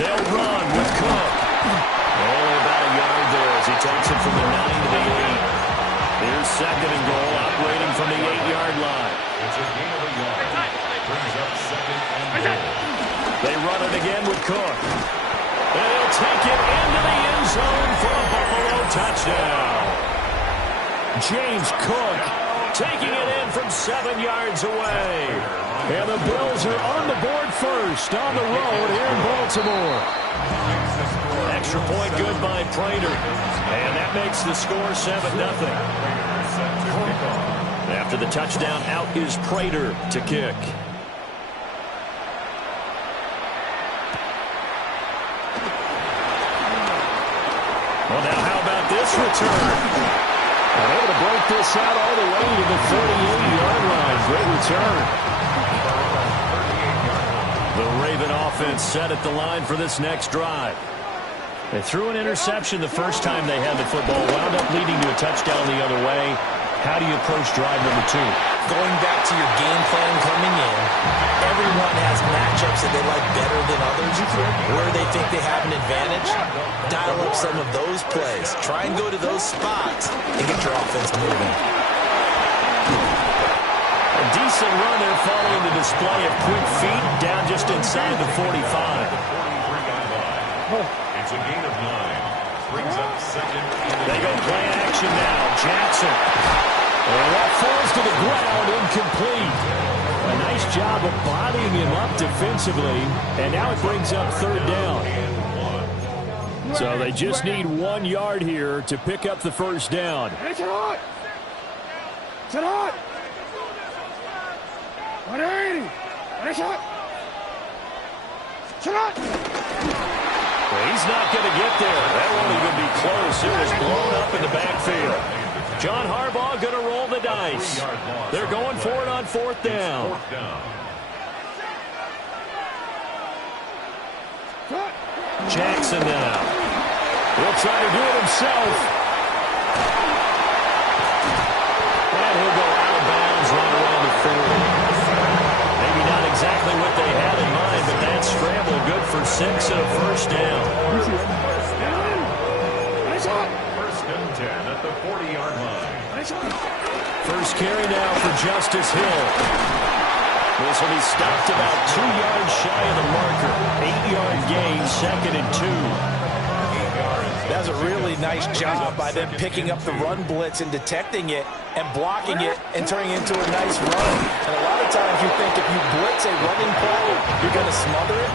They'll run with Cook. Only about a yard there as he takes it from the 9 to the 8. Here's second and goal, operating from the 8-yard line. It's a gain of a yard. Brings up second and goal. They run it again with Cook. And he'll take it into the end zone for a Buffalo touchdown. James Cook taking it in from 7 yards away. And the Bills are on the board first on the road here in Baltimore. Extra point good by Prater. And that makes the score 7-0. After the touchdown, out is Prater to kick. Well, now how about this return? And able to break this out all the way to the 38-yard line. Great return. The Raven offense set at the line for this next drive. They threw an interception the first time they had the football, wound up leading to a touchdown the other way. How do you approach drive number 2? Going back to your game plan coming in, everyone has matchups that they like better than others. Where they think they have an advantage, dial up some of those plays. Try and go to those spots and get your offense moving. A decent run there following the display of quick feet down just inside the 45. It's a gain of 9. Brings up second. They go play action now. Jackson. And that falls to the ground, incomplete. A nice job of bodying him up defensively. And now it brings up third down. So they just need 1 yard here to pick up the first down. He's not going to get there. That won't even be close. It was blown up in the backfield. John Harbaugh going to roll the dice. They're going for it on fourth down. Jackson now. He'll try to do it himself. And he'll go out of bounds right around the 40. Maybe not exactly what they had in mind, but that scramble good for 6 and a first down. First and 10 at the 40-yard line. First carry now for Justice Hill. This will be stopped about 2 yards shy of the marker. 8-yard gain, second and 2. That was a really nice job by them picking up the run blitz and detecting it and blocking it and turning it into a nice run. And a lot of times you think if you blitz a running play, you're going to smother it.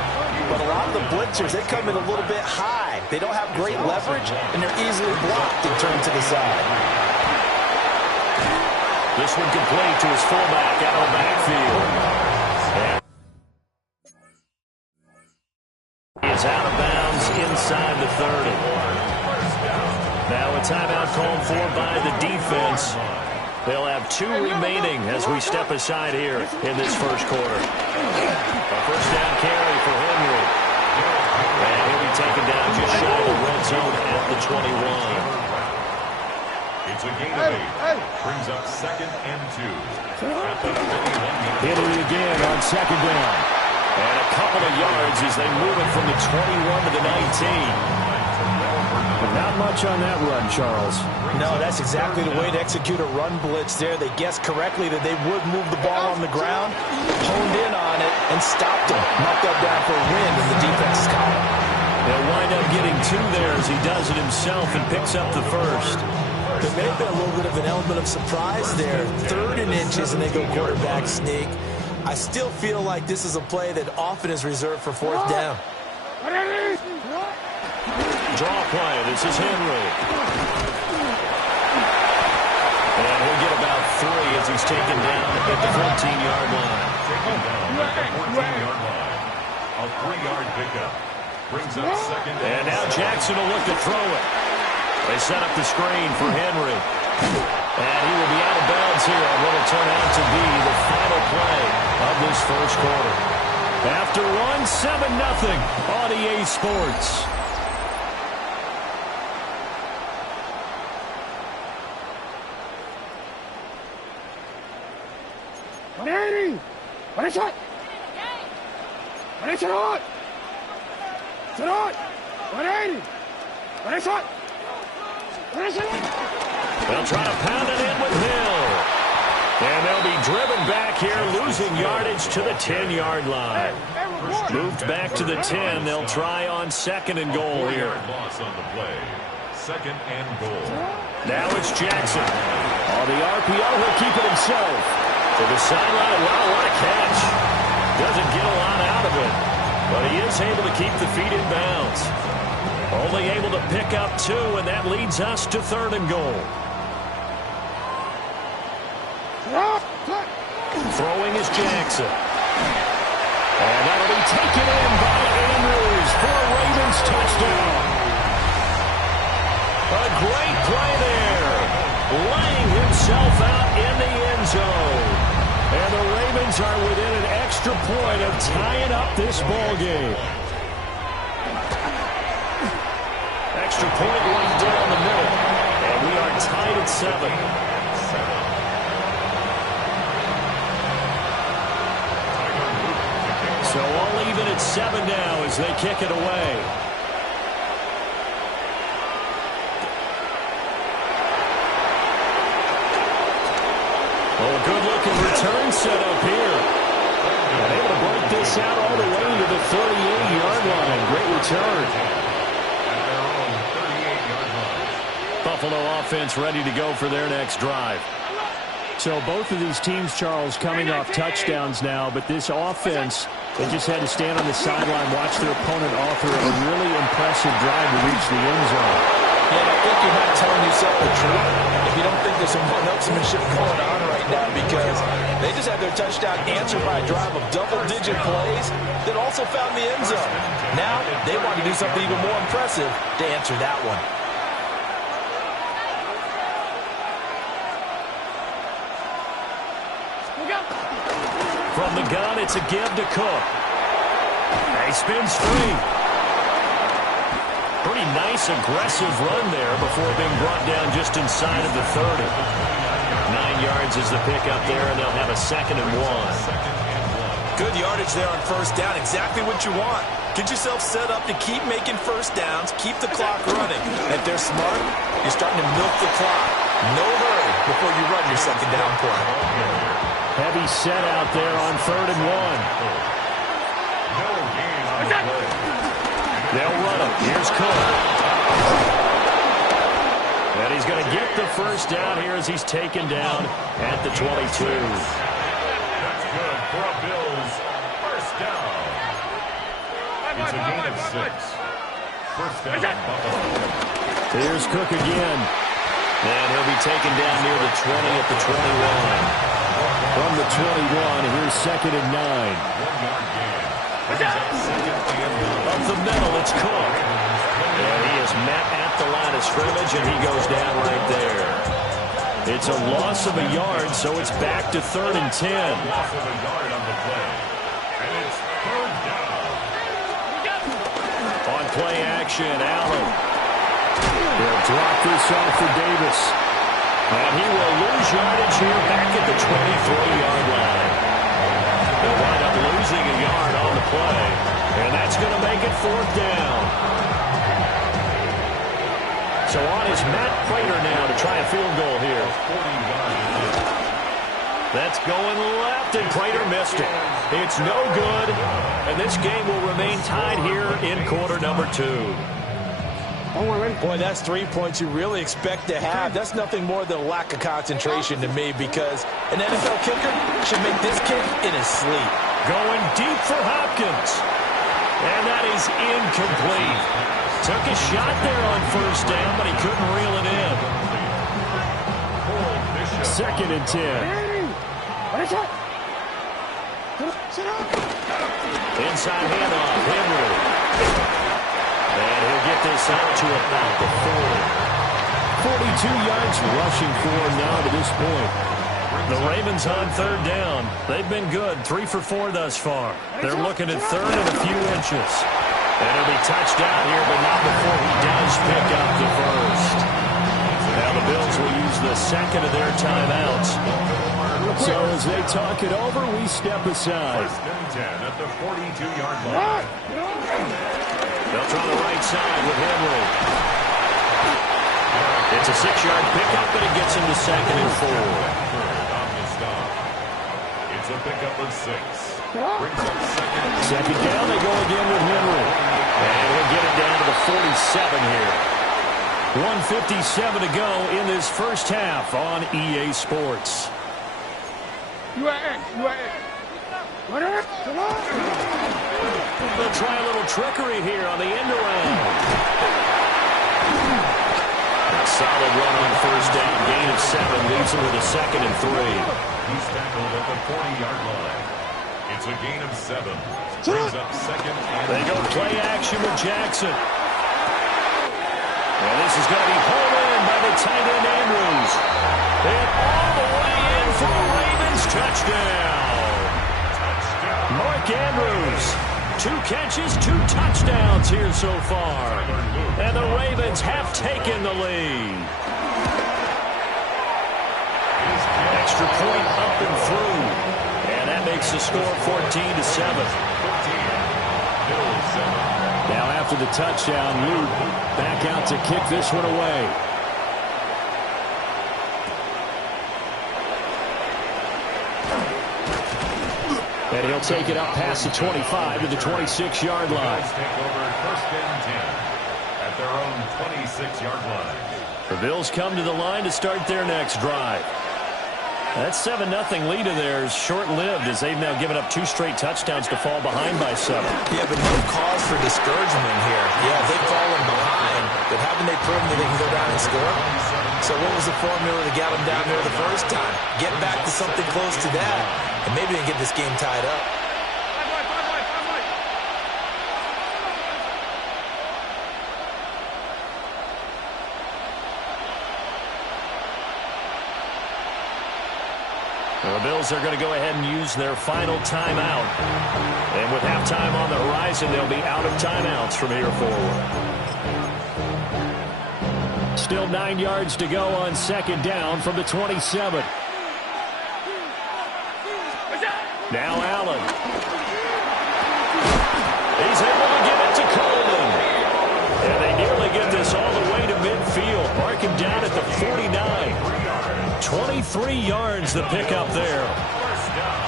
But a lot of the blitzers, they come in a little bit high. They don't have great leverage, and they're easily blocked and turned to the side. This one complete to his fullback out of the backfield. He is out of bounds inside the 30. Now a timeout called for by the defense. They'll have 2 remaining as we step aside here in this first quarter. A first down carry for Henry. And he'll be taken down just shy of the red zone at the 21. It's a gain of 8. Brings up second and 2. At the 41. Henry again on second down. And a couple of yards as they move it from the 21 to the 19. Not much on that run, Charles. No, that's exactly the way to execute a run blitz there. They guessed correctly that they would move the ball on the ground, honed in on it, and stopped him. Knocked that down for a win in the defense's column. They'll wind up getting 2 there as he does it himself and picks up the first. There may have been a little bit of an element of surprise there. 3rd and inches, and they go quarterback sneak. I still feel like this is a play that often is reserved for 4th down. Draw play. This is Henry. And he'll get about 3 as he's taken down at the 14-yard line. Taken down at the 14-yard line. A 3-yard pickup. Brings up second. And now Jackson will look to throw it. They set up the screen for Henry. And he will be out of bounds here on what will turn out to be the final play of this first quarter. After one, 7-0 on EA Sports. They'll try to pound it in with Hill. And they'll be driven back here, losing yardage to the 10-yard line. Moved back to the 10. They'll try on 2nd and goal here. Loss on the play. 2nd and goal. Now it's Jackson. On the RPO, he'll keep it himself. To the sideline. Wow, what a catch. Doesn't get a lot out of it, but he is able to keep the feet in bounds. Only able to pick up 2, and that leads us to 3rd and goal. Throwing is Jackson. And that'll be taken in by Andrews for a Ravens touchdown. A great play there. Laying himself out in the end zone. And the Ravens are within an extra point of tying up this ball game. Extra point right down the middle. And we are tied at 7. So all even at 7 now as they kick it away. Oh, good-looking return set up here. And able to break this out all the way to the 38-yard line. Great return. Buffalo offense ready to go for their next drive. So both of these teams, Charles, coming off touchdowns now, but this offense, they just had to stand on the sideline, watch their opponent offer a really impressive drive to reach the end zone. Yeah, I think you're not telling yourself the truth if you don't think there's some one-upsmanship going on right now, because they just had their touchdown answered by a drive of double-digit plays that also found the end zone. Now they want to do something even more impressive to answer that one. From the gun, it's a give to Cook. He spins free. Pretty nice, aggressive run there before being brought down just inside of the 30. 9 yards is the pickup there, and they'll have a 2nd and 1. Good yardage there on first down. Exactly what you want. Get yourself set up to keep making first downs, keep the clock running. If they're smart, you're starting to milk the clock. No hurry before you run your 2nd down play. Heavy set out there on 3rd and 1. They'll run it. Here's Cook. And he's going to get the first down here as he's taken down at the 22. That's good for a Bills first down. It's a gain of 6. First down, Buffalo. Here's Cook again. And he'll be taken down near the 20 at the 21. From the 21, here's 2nd and 9. 1-yard gain. Up the middle, it's Cook. And he is met at the line of scrimmage, and he goes down right there. It's a loss of a yard, so it's back to 3rd and 10. Loss of a yard on the play. And it's 3rd down. On play action, Allen. They'll drop this off for Davis. And he will lose yardage here back at the 23-yard line. They'll wind up losing a yard on the play. And that's going to make it 4th down. So on is Matt Prater now to try a field goal here. That's going left, and Prater missed it. It's no good, and this game will remain tied here in quarter number 2. Boy, that's 3 points you really expect to have. That's nothing more than a lack of concentration to me, because an NFL kicker should make this kick in his sleep. Going deep for Hopkins. And that is incomplete. Took a shot there on first down, but he couldn't reel it in. 2nd and 10. Inside handoff, Henry. And he'll get this out to about the 40. 42 yards rushing for him now to this point. The Ravens on 3rd down. They've been good, 3 for 4 thus far. They're looking at 3rd and a few inches. And he'll be touched down here, but not before he does pick up the first. Now the Bills will use the 2nd of their timeouts. So as they talk it over, we step aside. 1st and 10 at the 42-yard line. They'll inside with Henry. It's a 6-yard pickup, but it gets him to 2nd and 4. On the stop. It's a pickup of 6. Brings up 2nd down, they go again with Henry. And he'll get it down to the 47 here. 1:57 to go in this first half on EA Sports. They'll try a little trickery here on the end around. A solid run on first down. Gain of 7 leaves him with a 2nd and 3. He's tackled at the 40-yard line. It's a gain of 7. Brings up 2nd and They go play action with Jackson. And this is going to be pulled in by the tight end Andrews. And all the way in for a Ravens touchdown. Mark Andrews, 2 catches, 2 touchdowns here so far. And the Ravens have taken the lead. Extra point up and through. And that makes the score 14-7. Now after the touchdown, Luke back out to kick this one away. And he'll take it up past the 25 to the 26-yard line. take over 1st and 10 at their own 26-yard line. The Bills come to the line to start their next drive. That 7-0 lead of theirs short-lived as they've now given up 2 straight touchdowns to fall behind by 7. Yeah, but no cause for discouragement here. Yeah, they've fallen behind, but haven't they proven that they can go down and score? So what was the formula that got them down there the first time? Get back to something close to that, and maybe they can get this game tied up. The Bills are going to go ahead and use their final timeout. And with halftime on the horizon, they'll be out of timeouts from here forward. Still 9 yards to go on 2nd down from the 27. Now Allen. He's able to get it to Coleman. And they nearly get this all the way to midfield. Mark him down at the 49. 23 yards the pickup there. 1st down.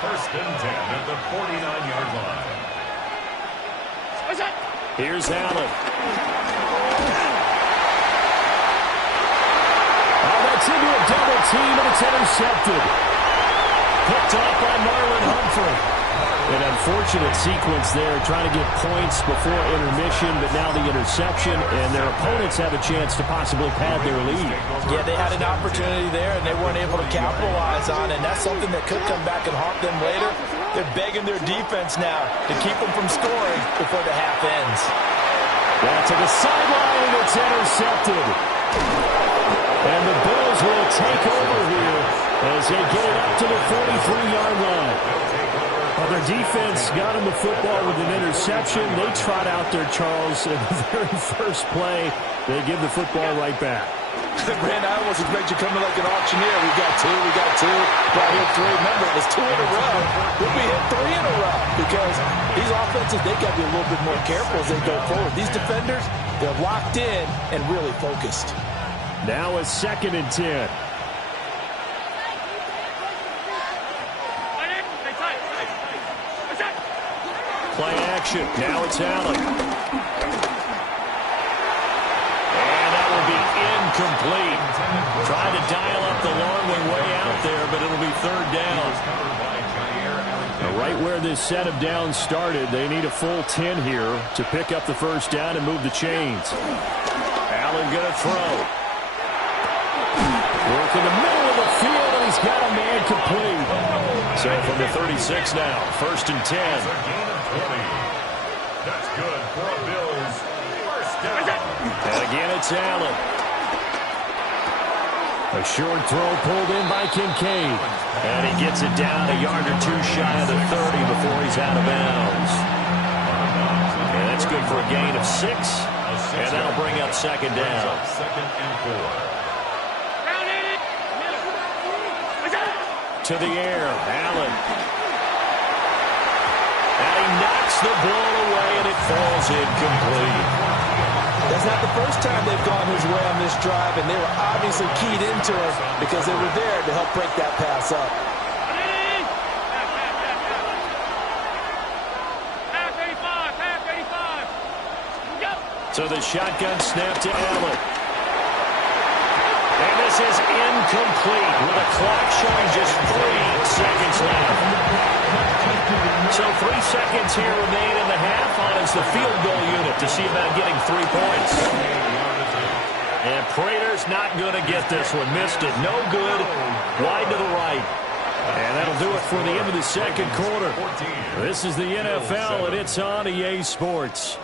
1st and 10 at the 49-yard line. Here's Allen. Oh, that's into a double team, and it's intercepted. Picked off by Marlon Humphrey. An unfortunate sequence there, trying to get points before intermission, but now the interception, and their opponents have a chance to possibly pad their lead. Yeah, they had an opportunity there, and they weren't able to capitalize on it, and that's something that could come back and haunt them later. They're begging their defense now to keep them from scoring before the half ends. Down to the sideline, it's intercepted. And the Bills will take over here as they get it up to the 43-yard line. Well, their defense got them the football with an interception. They trot out there, Charles, in the very first play. They give the football right back. Brand, I almost expect you coming like an auctioneer. We got 2, brought here 3. Remember, it was 2 in a row. We'll be hit 3 in a row because these offenses, they got to be a little bit more careful as they go forward. These defenders, they're locked in and really focused. Now a 2nd and 10. Play action. Now it's Allen. And that will be incomplete. Trying to dial up the long way out there, but it'll be 3rd down. Now, right where this set of downs started, they need a full 10 here to pick up the 1st down and move the chains. Allen going to throw. Work in the middle of the field, and he's got a man complete. So from the 36 now, 1st and 10. That's good for a Bills 1st down. And again, it's Allen. A short throw pulled in by Kincaid. And he gets it down a yard or 2 shy of the 30 before he's out of bounds. And that's good for a gain of 6. And that'll bring up 2nd down. 2nd and 4. To the air, Allen. And he knocks the ball away, and it falls incomplete. That's not the first time they've gone his way on this drive, and they were obviously keyed into him because they were there to help break that pass up. So the shotgun snap to Allen. And this is incomplete with the clock showing just 3 seconds left. So 3 seconds here remain in the half on as the field goal unit to see about getting 3 points. And Prater's not going to get this one. Missed it. No good. Wide to the right. And that'll do it for the end of the second quarter. This is the NFL, and it's on EA Sports.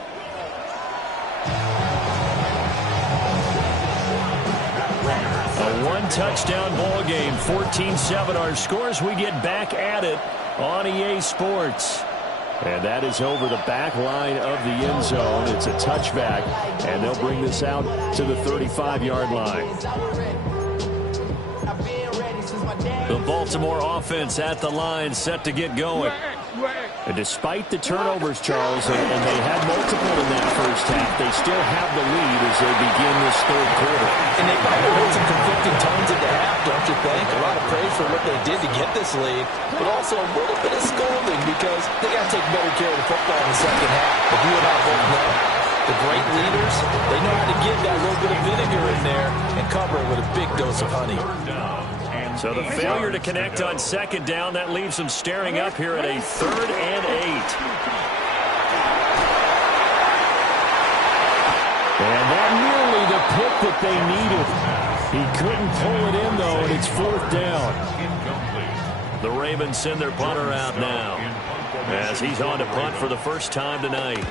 A one-touchdown ball game, 14-7 our scores. We get back at it on EA Sports. And that is over the back line of the end zone. It's a touchback, and they'll bring this out to the 35-yard line. The Baltimore offense at the line, set to get going. And despite the turnovers, Charles, and they had multiple in that first half, they still have the lead as they begin this third quarter. And they probably heard some conflicting tones at the half, don't you think? A lot of praise for what they did to get this lead, but also a little bit of scolding because they got to take better care of the football in the second half. But you and I both know the great leaders, they know how to give that little bit of vinegar in there and cover it with a big dose of honey. So the failure to connect on second down, that leaves them staring up here at a 3rd and 8. And that nearly the pick that they needed. He couldn't pull it in, though, and it's 4th down. The Ravens send their punter out now as he's on to punt for the first time tonight.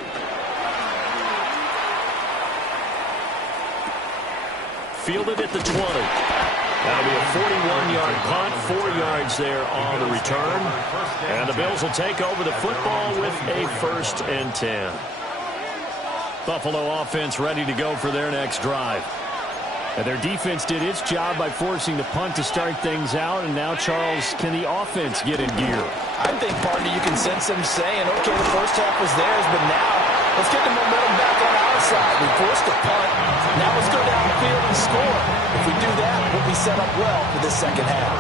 Fielded at the 20. That'll be a 41-yard punt, 4 yards there on the return. And the Bills will take over the football with a 1st and 10. Buffalo offense ready to go for their next drive. And their defense did its job by forcing the punt to start things out. And now, Charles, can the offense get in gear? I think, partner, you can sense them saying, okay, the first half was theirs, but now let's get the momentum back on our side. We forced a punt. Now let's go down the field and score. If we do that, we'll be set up well for this second half.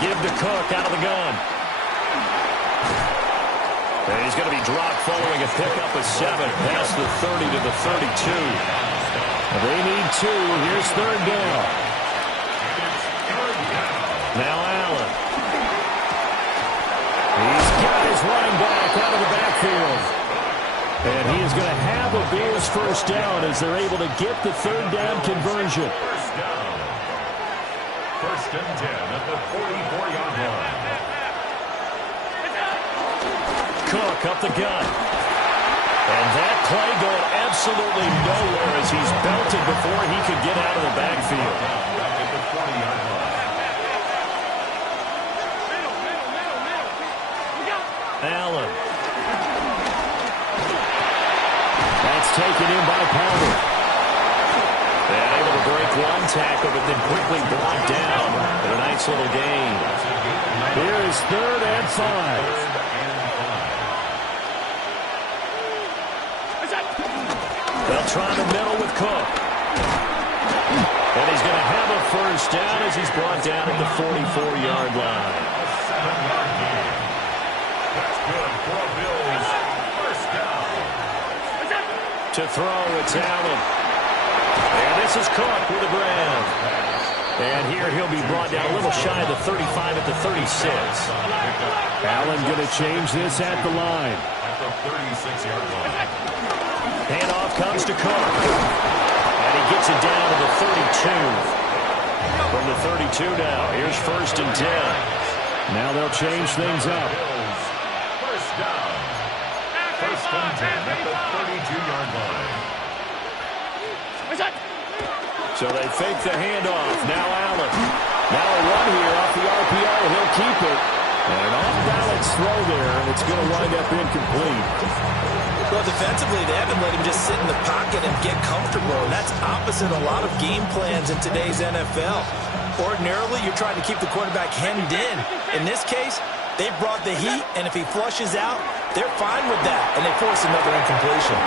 Give to Cook out of the gun. And he's going to be dropped following a pickup of 7 past the 30 to the 32. They need 2. Here's 3rd down. Now Allen. He's got his running back out of the backfield. And he is going to have a Bills first down as they're able to get the 3rd down conversion. First and 10 at the 44-yard line. Cook up the gut. And that play going absolutely nowhere as he's belted before he could get out of the backfield. Back at the 40-yard line. Allen. That's taken in by Powell. And able to break one tackle, but then quickly brought down in a nice little gain. Here is 3rd and 5. They'll try the middle with Cook. And he's going to have a first down as he's brought down at the 44-yard line. A 7-yard gain. That's good for a Bills first down. To throw, it's Allen. And this is Cook with the grab. And here he'll be brought down a little shy of the 35 at the 36. Allen going to change this at the line. At the 36-yard line. Handoff comes to Cook. And he gets it down to the 32. From the 32 now, here's 1st and 10. Now they'll change things up. First down. 1st and 10 at the 32-yard line. So they fake the handoff. Now Allen. Now a run here off the RPO. He'll keep it. And an off-balance throw there, and it's going to wind up incomplete. Well, defensively, they haven't let him just sit in the pocket and get comfortable. And that's opposite a lot of game plans in today's NFL. Ordinarily, you're trying to keep the quarterback hemmed in. In this case, they brought the heat, and if he flushes out, they're fine with that, and they force another incompletion.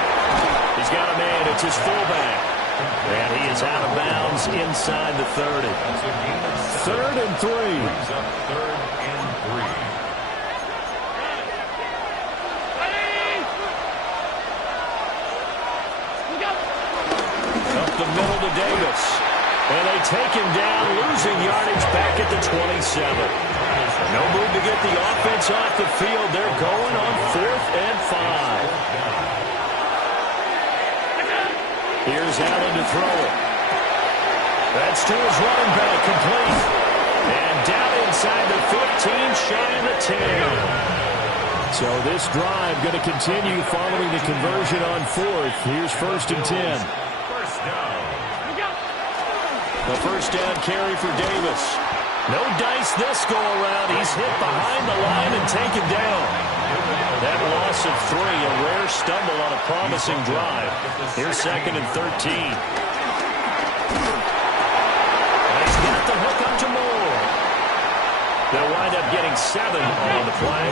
He's got a man. It's his fullback. And he is out of bounds inside the 30. 3rd and 3. Brings up 3rd and 3. Up the middle to Davis. And they take him down, losing yardage back at the 27. No move to get the offense off the field. They're going on 4th and 5. Here's Allen to throw it. That's to his running back, complete. And down inside the 15, shy of the 10. So this drive going to continue following the conversion on 4th. Here's 1st and 10. First down. The first down carry for Davis. No dice this go-around. He's hit behind the line and taken down. That loss of 3, a rare stumble on a promising drive. Here's 2nd and 13. And he's got the hook up to Moore. They'll wind up getting 7 on the play.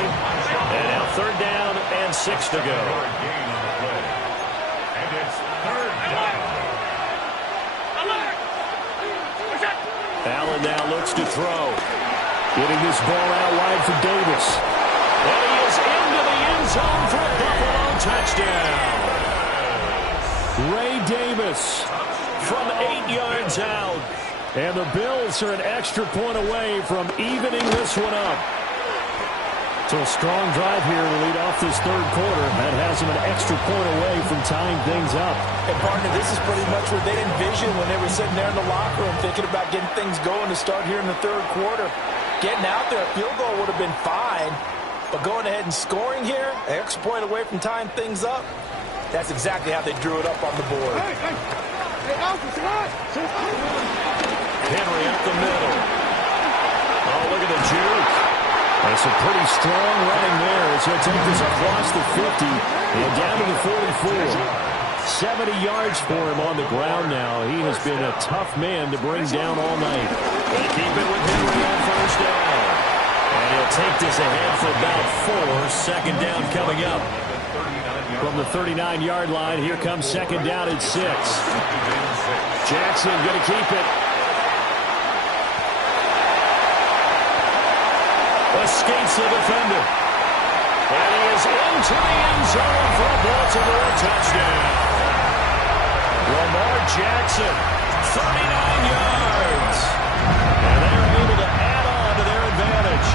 And now 3rd down and 6 to go. Gain on the play. And it's 3rd down. Allen now looks to throw. Getting this ball out wide for Davis. And he is into the end zone for a Buffalo touchdown. Ray Davis From 8 yards out. And the Bills are an extra point away from evening this one up. So a strong drive here to lead off this 3rd quarter. That has them an extra point away from tying things up. And, partner, this is pretty much what they envisioned when they were sitting there in the locker room thinking about getting things going to start here in the 3rd quarter. Getting out there, a field goal would have been fine. But going ahead and scoring here, an extra point away from tying things up, that's exactly how they drew it up on the board. Henry up the middle. Oh, look at the juke. That's a pretty strong running there as he'll take this across the 50 and down to the 44. 70 yards for him on the ground now. He has been a tough man to bring down all night. They keep it with Henry on 1st down. And he'll take this ahead for about 4. 2nd down coming up. From the 39-yard line, here comes 2nd down at 6. Jackson going to keep it. Escapes the defender. And he is into the end zone for a Baltimore touchdown. Lamar Jackson, 39 yards. And they're able to add on to their advantage.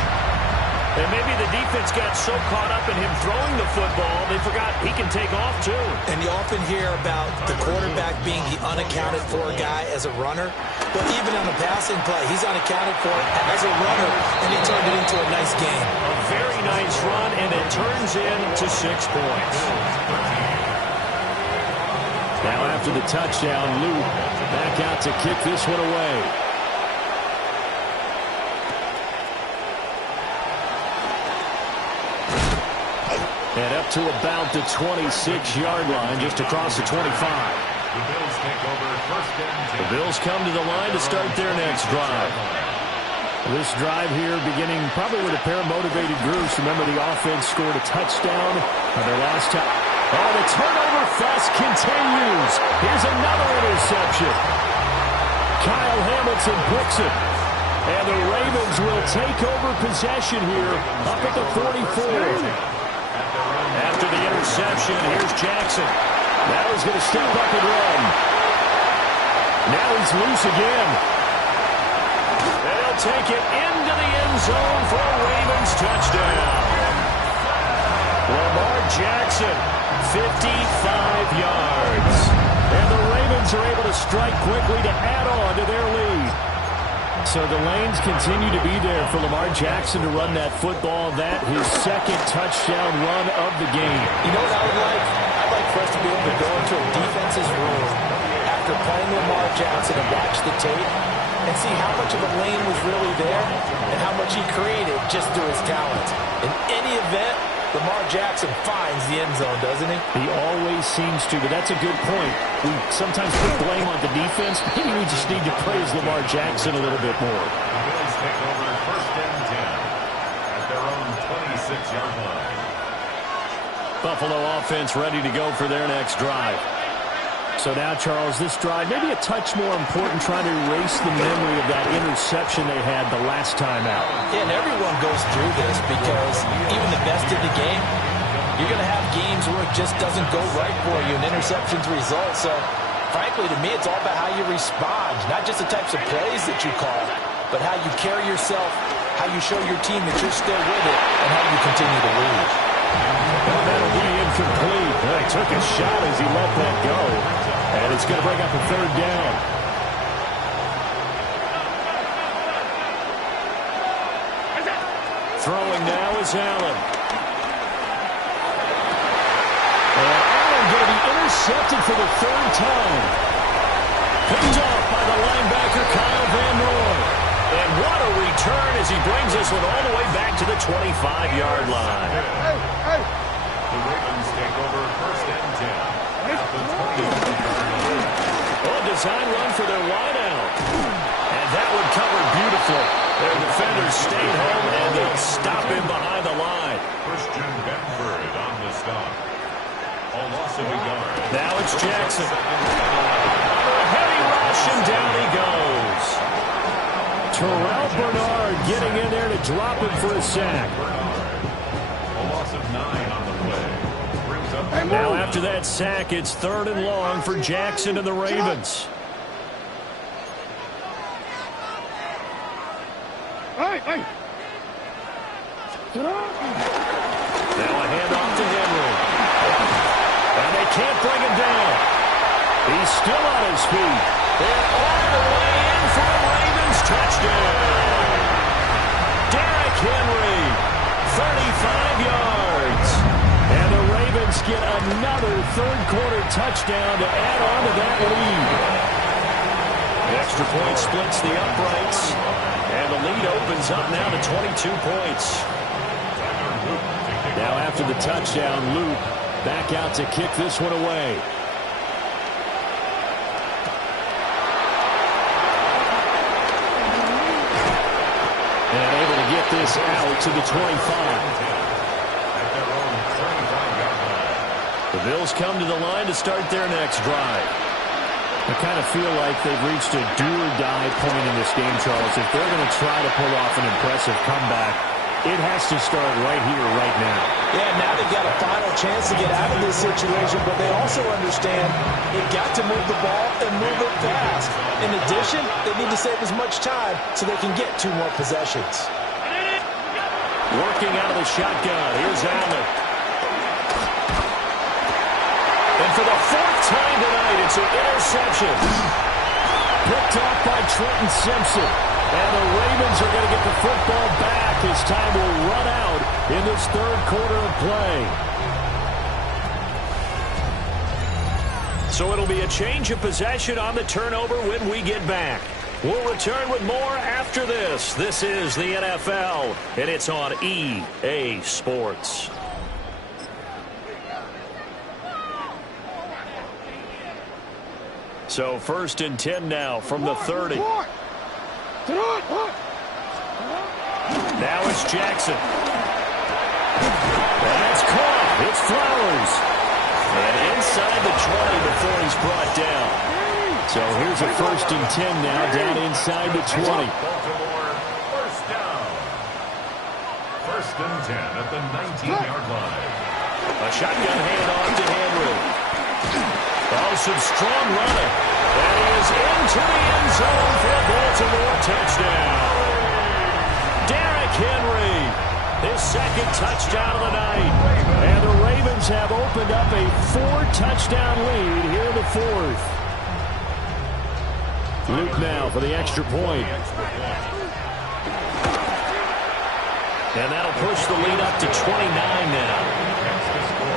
And maybe the defense got so caught up in him throwing the football, they forgot he can take off too. And you often hear about the quarterback being the unaccounted for guy as a runner. But even on the passing play, he's unaccounted for as a runner, and he turned it into a nice game. A very nice run, and it turns into 6 points. Now after the touchdown, Luke back out to kick this one away. And up to about the 26-yard line, just across the 25. The Bills take over 1st and 10. The Bills come to the line to start their next drive. This drive here beginning probably with a pair of motivated groups. Remember, the offense scored a touchdown on their last time. Oh, the turnover fest continues. Here's another interception. Kyle Hamilton picks it. And the Ravens will take over possession here up at the 44. After the interception, here's Jackson. Now he's going to step up and run. Now he's loose again. And he'll take it into the end zone for a Ravens touchdown. Lamar Jackson, 55 yards. And the Ravens are able to strike quickly to add on to their lead. So the lanes continue to be there for Lamar Jackson to run that football. That his 2nd touchdown run of the game. You know what I would like? I'd like for us to be able to go into a defense's room after playing Lamar Jackson and watch the tape and see how much of a lane was really there and how much he created just through his talent. In any event, Lamar Jackson finds the end zone, doesn't he? He always seems to, but that's a good point. We sometimes put blame on the defense. Maybe we just need to praise Lamar Jackson a little bit more. The Bills take over first and 10 at their own 26-yard line. Buffalo offense ready to go for their next drive. So now, Charles, this drive maybe a touch more important, trying to erase the memory of that interception they had the last time out. Yeah, and everyone goes through this because even the best in the game, you're going to have games where it just doesn't go right for you and interceptions result. So, frankly, to me, it's all about how you respond, not just the types of plays that you call, but how you carry yourself, how you show your team that you're still with it, and how you continue to lead. Well, that'll be incomplete. He took a shot as he let that go. And it's going to bring up a third down. Throwing now is Allen. And Allen going to be intercepted for the third time. Picked off by the linebacker Kyle Van Noy. And what a return as he brings this one all the way back to the 25-yard line. The Ravens take over first and 10 at the 20-yard line. Oh, design run for their wideout. And that one covered beautifully. Their defenders stayed home, and they'll stop him behind the line. Christian Benford on the stop. A loss of a yard. Now it's Jackson. Under a heavy rush, and down he goes. Terrell Bernard getting in there to drop him for a sack. A loss of 9 on the play. Brings up Now after that sack, it's 3rd and long for Jackson and the Ravens. Now a handoff to Henry. And they can't bring him down. He's still on his feet. And all the way in for a Ravens touchdown. Derrick Henry, 35 yards. And the Ravens get another third-quarter touchdown to add on to that lead. The extra point splits the uprights. And the lead opens up now to 22 points. Now after the touchdown, Luke back out to kick this one away. And able to get this out to the 25. The Bills come to the line to start their next drive. I kind of feel like they've reached a do-or-die point in this game, Charles. If they're going to try to pull off an impressive comeback, it has to start right here, right now. Yeah, now they've got a final chance to get out of this situation, but they also understand they've got to move the ball and move it fast. In addition, they need to save as much time so they can get 2 more possessions. Working out of the shotgun, here's Allen. And for the 4th time tonight, it's an interception. Picked off by Trenton Simpson. And the Ravens are going to get the football back as time will run out in this 3rd quarter of play. So it'll be a change of possession on the turnover when we get back. We'll return with more after this. This is the NFL, and it's on EA Sports. So 1st and 10 now from the 30. Now it's Jackson. And that's caught. It's Flowers. And inside the 20 before he's brought down. So here's a 1st and 10 now down inside the 20. Baltimore, first down. 1st and 10 at the 19-yard line. A shotgun handoff to Henry. Oh, some strong running. And he is into the end zone for a Baltimore touchdown. Derrick Henry, his 2nd touchdown of the night. And the Ravens have opened up a 4-touchdown lead here in the 4th. Luke now for the extra point. And that'll push the lead up to 29 now.